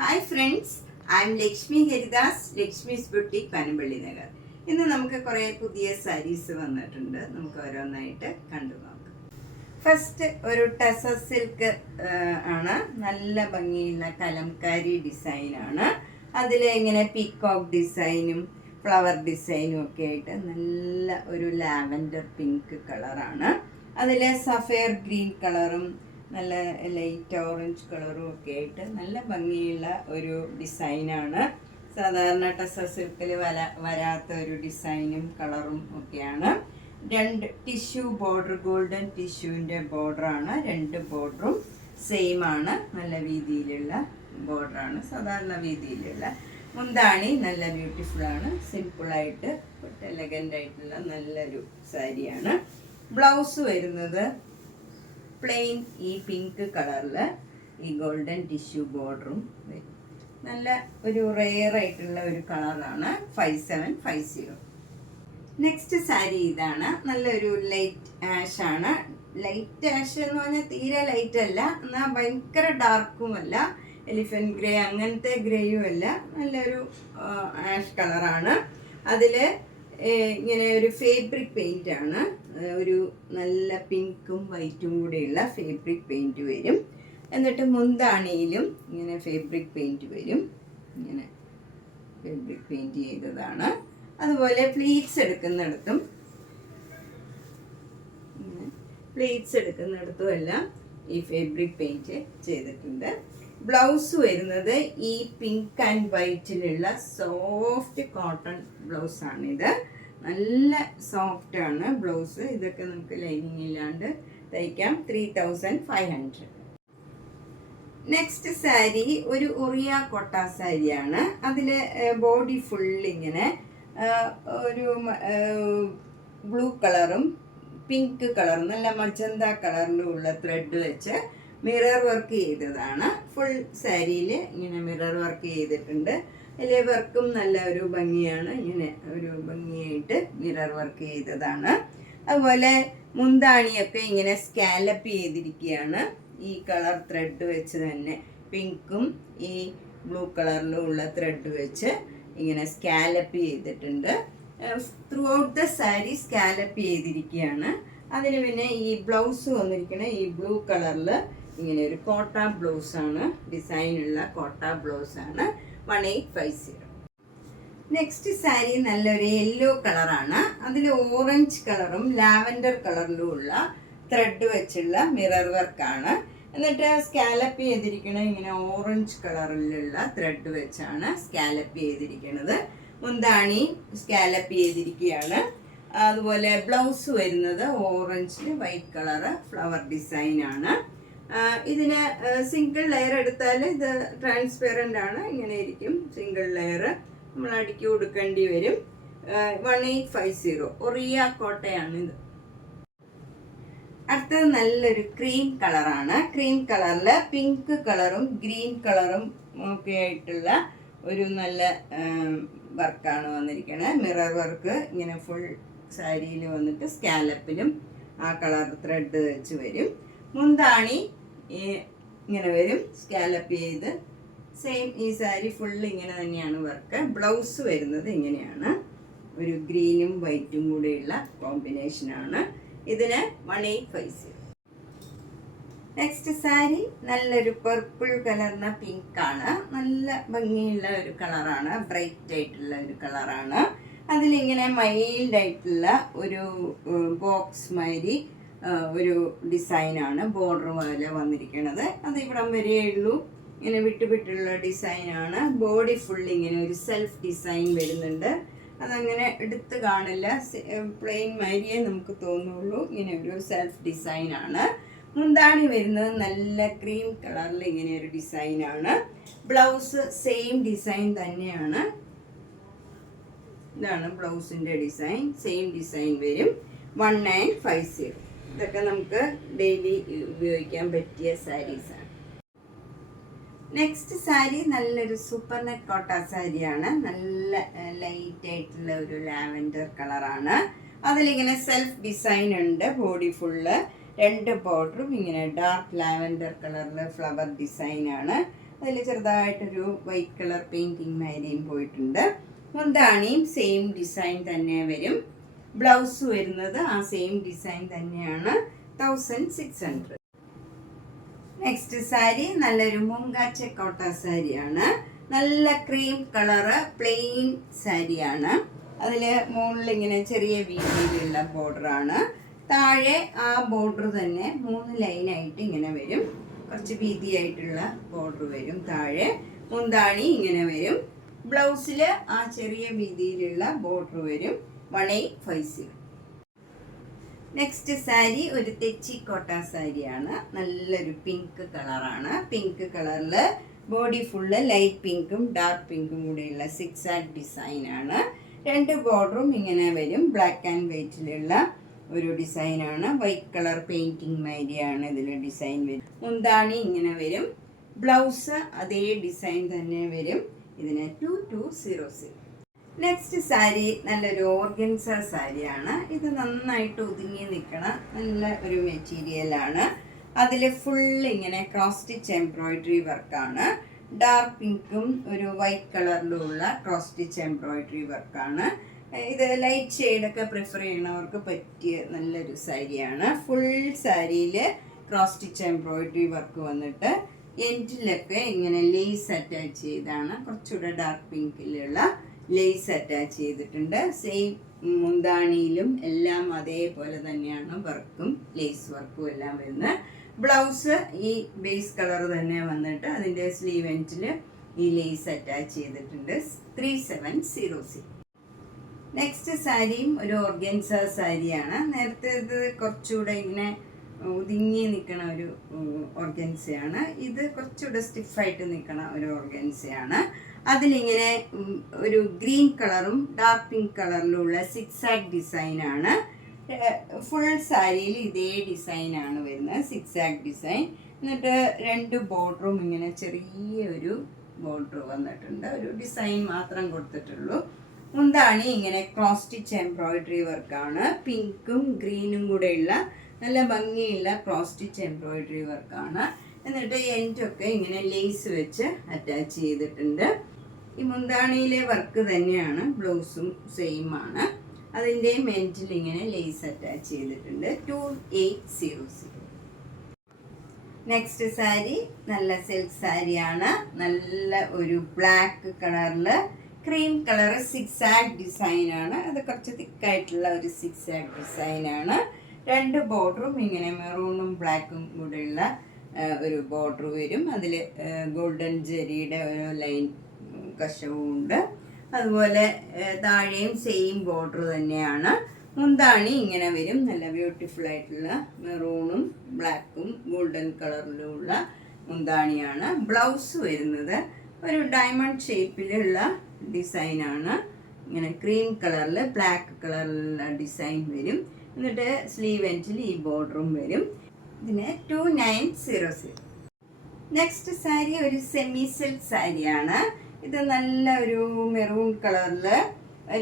Hi friends, I M Lakshmi Haridas, Lakshmi's boutique Panampilly Nagar. ഇന്ന് നമുക്ക് കുറേ പുതിയ സാരീസ് വന്നിട്ടുണ്ട്. നമുക്ക് ഓരോന്നായിട്ട് കണ്ടു നോക്കാം. ഫസ്റ്റ് ഒരു ടസർ സിൽക്ക് ആണ്. നല്ല ഭംഗിയുള്ള കലംകാരി ഡിസൈനാണ്. അതിൽ ഇങ്ങനെ പീക്കോക്ക് ഡിസൈനും ഫ്ലവർ ഡിസൈനും ഒക്കെ ആയിട്ട് നല്ല ഒരു ലാവൻഡർ പിങ്ക് കളറാണ്. അതിൽ സഫയർ ഗ്രീൻ കളറും നല്ല ലൈറ്റ് ഓറഞ്ച് കളറും ഒക്കെ ആയിട്ട് നല്ല ഭംഗിയുള്ള ഒരു ഡിസൈനാണ്. സാധാരണ ടസർ സിൽക്കിൽ വരാത്ത ഒരു ഡിസൈനും കളറും ഒക്കെയാണ്. രണ്ട് ടിഷ്യൂ ബോർഡർ, ഗോൾഡൻ ടിഷ്യൂവിൻ്റെ ബോർഡറാണ്. രണ്ട് ബോർഡറും സെയിം ആണ്. നല്ല വീതിയിലുള്ള ബോർഡറാണ്, സാധാരണ വീതിയിലുള്ള. മുന്താണി നല്ല ബ്യൂട്ടിഫുള്ളാണ്. സിമ്പിളായിട്ട് എലഗൻ്റ് ആയിട്ടുള്ള നല്ലൊരു സാരിയാണ്. ബ്ലൗസ് വരുന്നത് പ്ലെയിൻ ഈ പിങ്ക് കളറിൽ ഈ ഗോൾഡൻ ടിഷ്യൂ ബോർഡറും വരും. നല്ല ഒരു റെയർ ആയിട്ടുള്ള ഒരു കളറാണ്. 5750. നെക്സ്റ്റ് സാരി ഇതാണ്. നല്ലൊരു ലൈറ്റ് ആഷ് ആണ്. ലൈറ്റ് ആഷ് എന്ന് പറഞ്ഞാൽ തീരെ ലൈറ്റ് അല്ല, എന്നാൽ ഭയങ്കര ഡാർക്കും അല്ല, എലിഫന്റ് ഗ്രേ അങ്ങനത്തെ ഗ്രേയും അല്ല, നല്ലൊരു ആഷ് കളറാണ്. അതിൽ ഇങ്ങനെ ഒരു ഫേബ്രിക് പെയിന്റ് ആണ്. ഒരു നല്ല പിങ്കും വൈറ്റും കൂടെയുള്ള ഫേബ്രിക് പെയിന്റ് വരും. എന്നിട്ട് മുന്താണിയിലും ഇങ്ങനെ ഫേബ്രിക് പെയിന്റ് വരും. ഇങ്ങനെ ഫേബ്രിക് പെയിന്റ് ചെയ്തതാണ്. അതുപോലെ പ്ലീറ്റ്സ് എടുക്കുന്നിടത്തും എല്ലാം ഈ ഫേബ്രിക് പെയിന്റ് ചെയ്തിട്ടുണ്ട്. ബ്ലൗസ് വരുന്നത് ഈ പിങ്ക് ആൻഡ് വൈറ്റിലുള്ള സോഫ്റ്റ് കോട്ടൺ ബ്ലൗസാണിത്. നല്ല സോഫ്റ്റ് ആണ് ബ്ലൗസ്. ഇതൊക്കെ നമുക്ക് ലൈനിങ് ഇല്ലാണ്ട് തയ്ക്കാം. 3500. നെക്സ്റ്റ് സാരി ഒരു ഒറിയ കൊട്ട സാരിയാണ്. അതിൽ ബോഡി ഫുള്ളിങ്ങനെ ഒരു ബ്ലൂ കളറും പിങ്ക് കളറും നല്ല മജന്ത കളറിലുള്ള ത്രെഡ് വെച്ച് മിറർ വർക്ക് ചെയ്തതാണ്. ഫുൾ സാരിയിൽ ഇങ്ങനെ മിറർ വർക്ക് ചെയ്തിട്ടുണ്ട്. അതിലെ വർക്കും നല്ല ഒരു ഭംഗിയാണ്. ഇങ്ങനെ ഒരു ഭംഗിയായിട്ട് മിറർ വർക്ക് ചെയ്തതാണ്. അതുപോലെ മുന്താണിയൊക്കെ ഇങ്ങനെ സ്കാലപ്പ് ചെയ്തിരിക്കുകയാണ്. ഈ കളർ ത്രെഡ് വെച്ച് തന്നെ പിങ്കും ഈ ബ്ലൂ കളറിലും ഉള്ള ത്രെഡ് വെച്ച് ഇങ്ങനെ സ്കാലപ്പ് ചെയ്തിട്ടുണ്ട്. Through out the sari scallop ചെയ്തിരിക്കുകയാണ്. അതിന് പിന്നെ ഈ ബ്ലൗസ് വന്നിരിക്കണ ഈ ബ്ലൂ കളറിൽ ഇങ്ങനെ ഒരു കോട്ട ബ്ലൗസാണ്. ഡിസൈനുള്ള കോട്ട ബ്ലൗസാണ്. 1850. നെക്സ്റ്റ് സാരി നല്ലൊരു യെല്ലോ കളറാണ്. അതിൽ ഓറഞ്ച് കളറും ലാവൻഡർ കളറിലും ഉള്ള ത്രെഡ് വെച്ചുള്ള മിറർ വർക്കാണ്. എന്നിട്ട് സ്കാലപ്പ് ചെയ്തിരിക്കുന്നത് ഇങ്ങനെ ഓറഞ്ച് കളറിലുള്ള ത്രെഡ് വെച്ചാണ് സ്കാലപ്പ് ചെയ്തിരിക്കുന്നത്. മുന്താണി സ്കാലപ്പ് ചെയ്തിരിക്കുകയാണ്. അതുപോലെ ബ്ലൗസ് വരുന്നത് ഓറഞ്ചിൽ വൈറ്റ് കളറ് ഫ്ലവർ ഡിസൈനാണ്. ഇതിന് സിംഗിൾ ലെയർ എടുത്താൽ ഇത് ട്രാൻസ്പെറൻ്റ് ആണ്. ഇങ്ങനെ ഇരിക്കും. സിംഗിൾ ലെയർ നമ്മൾ അടുക്കി കൊടുക്കേണ്ടി വരും. 1850. ഒറിയ കോട്ടയാണ് ഇത്. അടുത്തത് നല്ലൊരു ക്രീം കളറാണ്. ക്രീം കളറിൽ പിങ്ക് കളറും ഗ്രീൻ കളറും ഒക്കെ ആയിട്ടുള്ള ഒരു നല്ല വർക്കാണ് വന്നിരിക്കുന്നത്. മിറർ വർക്ക് ഇങ്ങനെ ഫുൾ സാരിയിൽ വന്നിട്ട് സ്കാലപ്പിലും ആ കളർ ത്രെഡ് വെച്ച് വരും. മുന്താണി ഇങ്ങനെ വരും, സ്കാലപ്പ് ചെയ്ത്. സെയിം ഈ സാരി ഫുൾ ഇങ്ങനെ തന്നെയാണ് വർക്ക്. ബ്ലൗസ് വരുന്നത് ഇങ്ങനെയാണ്. ഒരു ഗ്രീനും വൈറ്റും കൂടെയുള്ള കോമ്പിനേഷനാണ്. ഇതിന് 1850. നെക്സ്റ്റ് സാരി നല്ലൊരു പർപ്പിൾ കലർന്ന പിങ്ക് ആണ്. നല്ല ഭംഗിയുള്ള ഒരു കളറാണ്. ബ്രൈറ്റ് ആയിട്ടുള്ള ഒരു കളറാണ്. അതിലിങ്ങനെ മൈൽഡ് ആയിട്ടുള്ള ഒരു ബോക്സ് മാതിരി ഒരു ഡിസൈനാണ്. ബോർഡർ പോലെ വന്നിരിക്കുന്നത്. അത് ഇവിടം വരെയേ ഉള്ളൂ. ഇങ്ങനെ വിട്ടുള്ള ഡിസൈനാണ്. ബോഡി ഫുൾ ഇങ്ങനെ ഒരു സെൽഫ് ഡിസൈൻ വരുന്നുണ്ട്. അതങ്ങനെ എടുത്ത് കാണില്ല, പ്ലെയിൻ മാതിരിയേ നമുക്ക് തോന്നുള്ളൂ. ഇങ്ങനെ ഒരു സെൽഫ് ഡിസൈനാണ്. മുന്താണി വരുന്നത് നല്ല ക്രീം കളറിൽ ഇങ്ങനെ ഒരു ഡിസൈനാണ്. ബ്ലൗസ് സെയിം ഡിസൈൻ തന്നെയാണ്. ഇതാണ് ബ്ലൗസിൻ്റെ ഡിസൈൻ. സെയിം ഡിസൈൻ വരും. 1950. ഇതൊക്കെ നമുക്ക് ഡെയിലി ഉപയോഗിക്കാൻ പറ്റിയ സാരീസാണ്. നെക്സ്റ്റ് സാരി നല്ലൊരു സൂപ്പർ നെറ്റ് കോട്ട സാരിയാണ്. നല്ല ലൈറ്റ് ആയിട്ടുള്ള ഒരു ലാവൻഡർ കളറാണ്. അതിലിങ്ങനെ സെൽഫ് ഡിസൈൻ ഉണ്ട്. ബോഡി ഫുള്ള് രണ്ട് ബോർഡറും ഇങ്ങനെ ഡാർക്ക് ലാവൻഡർ കളറിൽ ഫ്ലവർ ഡിസൈനാണ്. അതിൽ ചെറുതായിട്ടൊരു വൈറ്റ് കളർ പെയിൻറ്റിങ് മാരിയും പോയിട്ടുണ്ട്. മുന്താണിയും സെയിം ഡിസൈൻ തന്നെ വരും. ബ്ലൗസ് വരുന്നത് ആ സെയിം ഡിസൈൻ തന്നെയാണ്, 1600. നെക്സ്റ്റ് സാരി നല്ലൊരു മൂംഗ ചെക്കോട്ട സാരിയാണ്. നല്ല ക്രീം കളറ് പ്ലെയിൻ സാരിയാണ്. അതിൽ മുകളിൽ ഇങ്ങനെ ചെറിയ വീതിയിലുള്ള ബോർഡറാണ്. താഴെ ആ ബോർഡർ തന്നെ 3 ലൈനായിട്ട് ഇങ്ങനെ വരും. കുറച്ച് വീതിയായിട്ടുള്ള ബോർഡർ വരും. താഴെ മുന്താണി ഇങ്ങനെ വരും. ബ്ലൗസിൽ ആ ചെറിയ വീതിയിലുള്ള ബോർഡർ വരും. 1850. നെക്സ്റ്റ് സാരി ഒരു തെച്ചിക്കോട്ട സാരിയാണ്. നല്ലൊരു പിങ്ക് കളറാണ്. പിങ്ക് കളറിൽ ബോഡി ഫുള്ള് ലൈറ്റ് പിങ്കും ഡാർക്ക് പിങ്കും കൂടെയുള്ള സിക്സാക് ഡിസൈനാണ്. 2 ബോർഡറും ഇങ്ങനെ വരും. ബ്ലാക്ക് ആൻഡ് വൈറ്റിലുള്ള ഒരു ഡിസൈനാണ്. വൈറ്റ് കളർ പെയിൻറ്റിങ് മാരിയാണ് ഇതിൽ ഡിസൈൻ വരും. മുന്താണി ഇങ്ങനെ വരും. ബ്ലൗസ് അതേ ഡിസൈൻ തന്നെ വരും. ഇതിന് 2200. നെക്സ്റ്റ് സാരി നല്ലൊരു ഓർഗൻസ സാരിയാണ്. ഇത് നന്നായിട്ട് ഒതുങ്ങി നിൽക്കണ നല്ല ഒരു മെറ്റീരിയലാണ്. അതിൽ ഫുള്ള് ഇങ്ങനെ ക്രോസ് സ്റ്റിച്ച് എംബ്രോയിഡറി വർക്കാണ്. ഡാർക്ക് പിങ്കും ഒരു വൈറ്റ് കളറിലുള്ള ക്രോസ് സ്റ്റിച്ച് എംബ്രോയിഡറി വർക്കാണ്. ഇത് ലൈറ്റ് ഷെയ്ഡൊക്കെ പ്രിഫർ ചെയ്യണവർക്ക് പറ്റിയ നല്ലൊരു സാരിയാണ്. ഫുൾ സാരിയിൽ ക്രോസ് സ്റ്റിച്ച് എംബ്രോയിഡറി വർക്ക് വന്നിട്ട് എൻഡിലൊക്കെ ഇങ്ങനെ ലേസ് അറ്റാച്ച് ചെയ്താണ്. കുറച്ചുകൂടെ ഡാർക്ക് പിങ്കിലുള്ള ലേസ് അറ്റാച്ച് ചെയ്തിട്ടുണ്ട്. സെയിം മുന്താണിയിലും എല്ലാം അതേപോലെ തന്നെയാണ് വർക്കും ലേസ് വർക്കും എല്ലാം വരുന്നത്. ബ്ലൗസ് ഈ ബേസ് കളർ തന്നെ വന്നിട്ട് അതിൻ്റെ സ്ലീവ് എൻഡിൽ ഈ ലേസ് അറ്റാച്ച് ചെയ്തിട്ടുണ്ട്. 3700. നെക്സ്റ്റ് സാരിയും ഒരു ഓർഗൻസ സാരിയാണ്. നേരത്തെ ഇത് കുറച്ചുകൂടെ ഇങ്ങനെ ഒതുങ്ങി നിൽക്കണ ഒരു ഓർഗൻസയാണ്. ഇത് കുറച്ചുകൂടെ സ്റ്റിഫായിട്ട് നിൽക്കണ ഒരു ഓർഗൻസയാണ്. അതിലിങ്ങനെ ഒരു ഗ്രീൻ കളറും ഡാർക്ക് പിങ്ക് കളറിലുള്ള സിക്സാക് ഡിസൈനാണ്. ഫുൾ സാരിയിൽ ഇതേ ഡിസൈനാണ് വരുന്നത്, സിക്സാക് ഡിസൈൻ. എന്നിട്ട് 2 ബോർഡറും ഇങ്ങനെ ചെറിയൊരു ബോർഡർ വന്നിട്ടുണ്ട്. ഒരു ഡിസൈൻ മാത്രം കൊടുത്തിട്ടുള്ളൂ. മുന്താണി ഇങ്ങനെ ക്രോസ് സ്റ്റിച്ച് എംബ്രോയിഡറി വർക്കാണ്. പിങ്കും ഗ്രീനും കൂടെയുള്ള നല്ല ഭംഗിയുള്ള ക്രോസ് സ്റ്റിച്ച് എംബ്രോയിഡറി വർക്കാണ്. എന്നിട്ട് എൻഡൊക്കെ ഇങ്ങനെ ലേസ് വെച്ച് അറ്റാച്ച് ചെയ്തിട്ടുണ്ട്. ഈ മുന്താണിയിലെ വർക്ക് തന്നെയാണ് ബ്ലൗസും സെയിം ആണ്. അതിൻ്റെ എൻഡിൽ ഇങ്ങനെ ലേസ് അറ്റാച്ച് ചെയ്തിട്ടുണ്ട്. 2800. നെക്സ്റ്റ് സാരി നല്ല സിൽക്ക് സാരിയാണ്. നല്ല ഒരു ബ്ലാക്ക് കളറിൽ ക്രീം കളർ സിക്സാക് ഡിസൈനാണ്. അത് കുറച്ച് തിക്കായിട്ടുള്ള ഒരു സിക്സാക് ഡിസൈനാണ്. 2 ബോർഡറും ഇങ്ങനെ മെറൂണും ബ്ലാക്കും കൂടെയുള്ള ഒരു ബോർഡർ വരും. അതിൽ ഗോൾഡൻ ജെറിയുടെ ഒരു ലൈൻ കഷവും ഉണ്ട്. അതുപോലെ താഴെയും സെയിം ബോർഡർ തന്നെയാണ്. മുന്താണി ഇങ്ങനെ വരും. നല്ല ബ്യൂട്ടിഫുൾ ആയിട്ടുള്ള മെറൂണും ബ്ലാക്കും ഗോൾഡൻ കളറിലുള്ള മുന്താണിയാണ്. ബ്ലൗസ് വരുന്നത് ഒരു ഡയമണ്ട് ഷേപ്പിലുള്ള ഡിസൈനാണ്. ഇങ്ങനെ ക്രീം കളറിൽ ബ്ലാക്ക് കളറിലുള്ള ഡിസൈൻ വരും. എന്നിട്ട് സ്ലീവ് എൻഡിൽ ഈ ബോർഡറും വരും. ഇതിന് 2900. നെക്സ്റ്റ് സാരി ഒരു സെമി സിൽക്ക് സാരിയാണ്. ഇത് നല്ല ഒരു മെറൂൺ കളറിൽ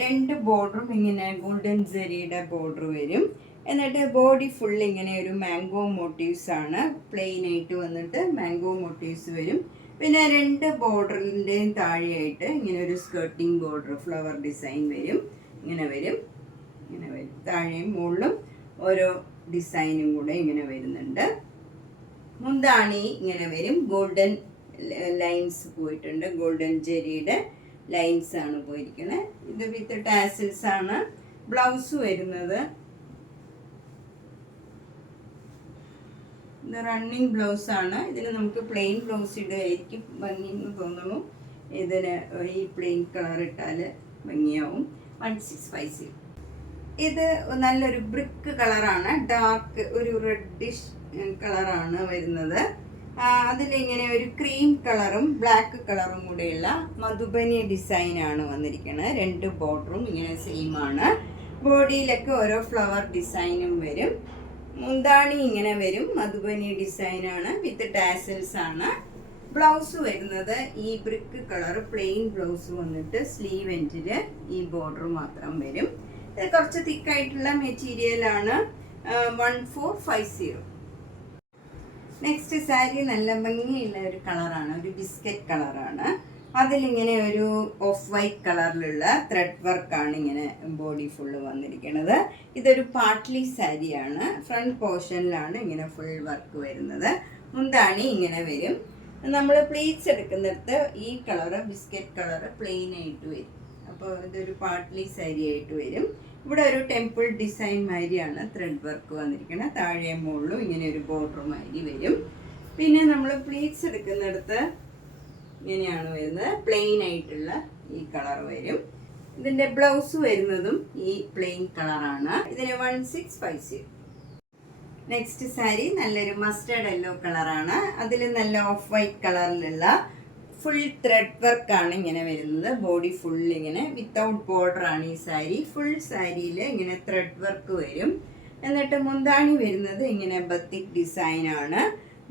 2 ബോർഡറും ഇങ്ങനെ ഗോൾഡൻ ജെറിയുടെ ബോർഡർ വരും. എന്നിട്ട് ബോഡി ഫുൾ ഇങ്ങനെ ഒരു മാംഗോ മോട്ടീവ്സ് ആണ്. പ്ലെയിൻ ആയിട്ട് വന്നിട്ട് മാംഗോ മോട്ടീവ്സ് വരും. പിന്നെ 2 ബോർഡറിൻ്റെയും താഴെയായിട്ട് ഇങ്ങനെ ഒരു സ്കേർട്ടിങ് ബോർഡർ ഫ്ലവർ ഡിസൈൻ വരും. ഇങ്ങനെ വരും. താഴെയും മുകളിലും ഓരോ ഡിസൈനും കൂടെ ഇങ്ങനെ വരുന്നുണ്ട്. മുന്താണി ഇങ്ങനെ വരും. ഗോൾഡൻ ലൈൻസ് പോയിട്ടുണ്ട്. ഗോൾഡൻ ജെറിയുടെ ലൈൻസ് ആണ് പോയിരിക്കുന്നത്. ഇത് വിത്ത് ടാസിൽസ് ആണ്. ബ്ലൗസ് വരുന്നത് ഇത് റണ്ണിങ് ബ്ലൗസ് ആണ്. ഇതിന് നമുക്ക് പ്ലെയിൻ ബ്ലൗസ് ഇടുകയായിരിക്കും ഭംഗി എന്ന് തോന്നുന്നു. ഇതിന് ഈ പ്ലെയിൻ കളർ ഇട്ടാൽ ഭംഗിയാവും. 1650. ഇത് നല്ലൊരു ബ്രിക്ക് കളറാണ്. ഡാർക്ക് ഒരു റെഡിഷ് കളറാണ് വരുന്നത്. അതിലിങ്ങനെ ഒരു ക്രീം കളറും ബ്ലാക്ക് കളറും കൂടെയുള്ള മധുബനി ഡിസൈനാണ് വന്നിരിക്കുന്നത്. 2 ബോർഡറും ഇങ്ങനെ സെയിം ആണ്. ബോഡിയിലൊക്കെ ഓരോ ഫ്ലവർ ഡിസൈനും വരും. മുന്താണി ഇങ്ങനെ വരും. മധുബനി ഡിസൈനാണ് വിത്ത് ടാസൽസ് ആണ്. ബ്ലൗസ് വരുന്നത് ഈ ബ്രിക്ക് കളർ പ്ലെയിൻ ബ്ലൗസ് വന്നിട്ട് സ്ലീവ് എൻഡിൽ ഈ ബോർഡർ മാത്രം വരും. ഇത് കുറച്ച് തിക്കായിട്ടുള്ള മെറ്റീരിയലാണ്. 1450. നെക്സ്റ്റ് സാരി നല്ല ഭംഗിയുള്ള ഒരു കളറാണ്, ഒരു ബിസ്ക്കറ്റ് കളറാണ്. അതിലിങ്ങനെ ഒരു ഓഫ് വൈറ്റ് കളറിലുള്ള ത്രെഡ് വർക്കാണ് ഇങ്ങനെ ബോഡി ഫുള്ള് വന്നിരിക്കുന്നത്. ഇതൊരു പാട്ട്ലി സാരിയാണ്. ഫ്രണ്ട് പോർഷനിലാണ് ഇങ്ങനെ ഫുൾ വർക്ക് വരുന്നത്. മുന്താണി ഇങ്ങനെ വരും. നമ്മൾ പ്ലീറ്റ്സ് എടുക്കുന്നിടത്ത് ഈ കളറ് ബിസ്ക്കറ്റ് കളറ് പ്ലെയിൻ ആയിട്ട് വരും. അപ്പോൾ ഇതൊരു പാട്ട്ലി സാരി ആയിട്ട് വരും. ഇവിടെ ഒരു ടെമ്പിൾ ഡിസൈൻ മാതിരിയാണ് ത്രെഡ് വർക്ക് വന്നിരിക്കുന്നത്. താഴെ മുകളിലും ഇങ്ങനെ ഒരു ബോർഡർ മാതിരി വരും. പിന്നെ നമ്മൾ പ്ലീറ്റ്സ് എടുക്കുന്നിടത്ത് ഇങ്ങനെയാണ് വരുന്നത്. പ്ലെയിൻ ആയിട്ടുള്ള ഈ കളർ വരും. ഇതിൻ്റെ ബ്ലൗസ് വരുന്നതും ഈ പ്ലെയിൻ കളറാണ്. ഇതിന് 1650. നെക്സ്റ്റ് സാരി നല്ലൊരു മസ്റ്റേർഡ് യെല്ലോ കളറാണ്. അതിൽ നല്ല ഓഫ് വൈറ്റ് കളറിലുള്ള ഫുൾ ത്രെഡ് വർക്കാണ് ഇങ്ങനെ വരുന്നത്. ബോഡി ഫുൾ ഇങ്ങനെ വിത്തൗട്ട് ബോർഡർ ആണ് ഈ സാരി. ഫുൾ സാരിയിൽ ഇങ്ങനെ ത്രെഡ് വർക്ക് വരും. എന്നിട്ട് മുന്താണി വരുന്നത് ഇങ്ങനെ ബത്തിക് ഡിസൈനാണ്.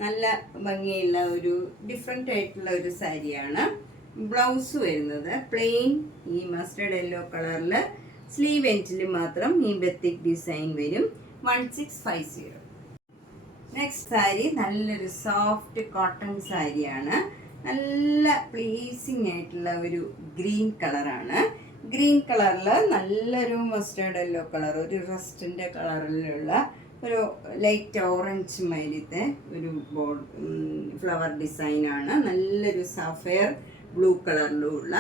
നല്ല ഭംഗിയുള്ള ഒരു ഡിഫറെൻ്റ് ആയിട്ടുള്ള ഒരു സാരിയാണ്. ബ്ലൗസ് വരുന്നത് പ്ലെയിൻ ഈ മസ്റ്റേർഡ് യെല്ലോ കളറിൽ സ്ലീവ് എൻഡിൽ മാത്രം ഈ ബത്തിക് ഡിസൈൻ വരും. 1650. നെക്സ്റ്റ് സാരി നല്ലൊരു സോഫ്റ്റ് കോട്ടൺ സാരിയാണ്. നല്ല പ്ലീസിങ് ആയിട്ടുള്ള ഒരു ഗ്രീൻ കളറാണ്. ഗ്രീൻ കളറിൽ നല്ലൊരു മസ്റ്റേർഡ് യെല്ലോ കളർ, ഒരു റസ്റ്റിൻ്റെ കളറിലുള്ള ഒരു ലൈറ്റ് ഓറഞ്ച് മാതിരത്തെ ഒരു ഫ്ലവർ ഡിസൈനാണ്. നല്ലൊരു സഫയർ ബ്ലൂ കളറിലുള്ള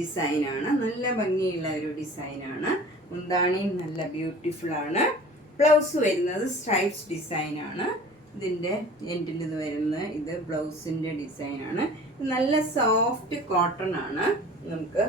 ഡിസൈനാണ്. നല്ല ഭംഗിയുള്ള ഒരു ഡിസൈനാണ്. മുന്താണിയും നല്ല ബ്യൂട്ടിഫുള്ളാണ്. ബ്ലൗസ് വരുന്നത് സ്ട്രൈപ്സ് ഡിസൈനാണ്. ഇതിൻ്റെ എൻഡിൽ ഇത് വരുന്നത് ഇത് ബ്ലൗസിൻ്റെ ഡിസൈനാണ്. നല്ല സോഫ്റ്റ് കോട്ടൺ ആണ്. നമുക്ക്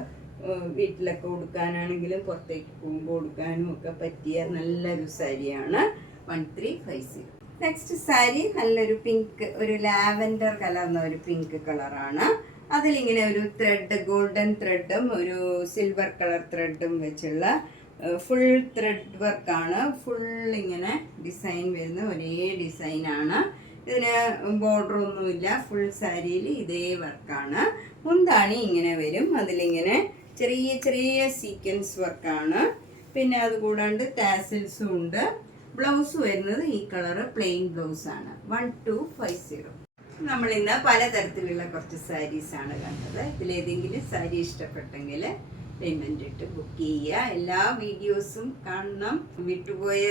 വീട്ടിലൊക്കെ ഉടുക്കാനാണെങ്കിലും പുറത്തേക്ക് പോകുമ്പോൾ ഉടുക്കാനും ഒക്കെ പറ്റിയ നല്ലൊരു സാരിയാണ്. 1350. നെക്സ്റ്റ് സാരി നല്ലൊരു പിങ്ക്, ഒരു ലാവൻഡർ കലർന്ന ഒരു പിങ്ക് കളറാണ്. അതിലിങ്ങനെ ഒരു ത്രെഡ്, ഗോൾഡൻ ത്രെഡും ഒരു സിൽവർ കളർ ത്രെഡും വെച്ചുള്ള ഫുൾ ത്രെഡ് വർക്കാണ്. ഫുൾ ഇങ്ങനെ ഡിസൈൻ വരുന്ന ഒരേ ഡിസൈനാണ്. ഇതിന് ബോർഡർ ഒന്നുമില്ല. ഫുൾ സാരിയിൽ ഇതേ വർക്കാണ്. മുന്താണി ഇങ്ങനെ വരും. അതിലിങ്ങനെ ചെറിയ ചെറിയ സീക്വൻസ് വർക്കാണ്. പിന്നെ അതുകൂടാണ്ട് ടാസിൽസും ഉണ്ട്. ബ്ലൗസ് വരുന്നത് ഈ കളറ് പ്ലെയിൻ ബ്ലൗസാണ്. 1250. നമ്മൾ ഇന്ന് പലതരത്തിലുള്ള കുറച്ച് സാരീസാണ് കണ്ടത്. ഇതിലേതെങ്കിലും സാരി ഇഷ്ടപ്പെട്ടെങ്കിൽ പേയ്മെൻ്റ് ഇട്ട് ബുക്ക് ചെയ്യുക. എല്ലാ വീഡിയോസും കാണണം. വിട്ടുപോയ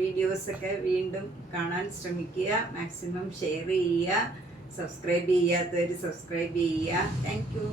വീഡിയോസൊക്കെ വീണ്ടും കാണാൻ ശ്രമിക്കുക. മാക്സിമം ഷെയർ ചെയ്യുക. സബ്സ്ക്രൈബ് ചെയ്യാത്തവർ സബ്സ്ക്രൈബ് ചെയ്യുക. Thank you.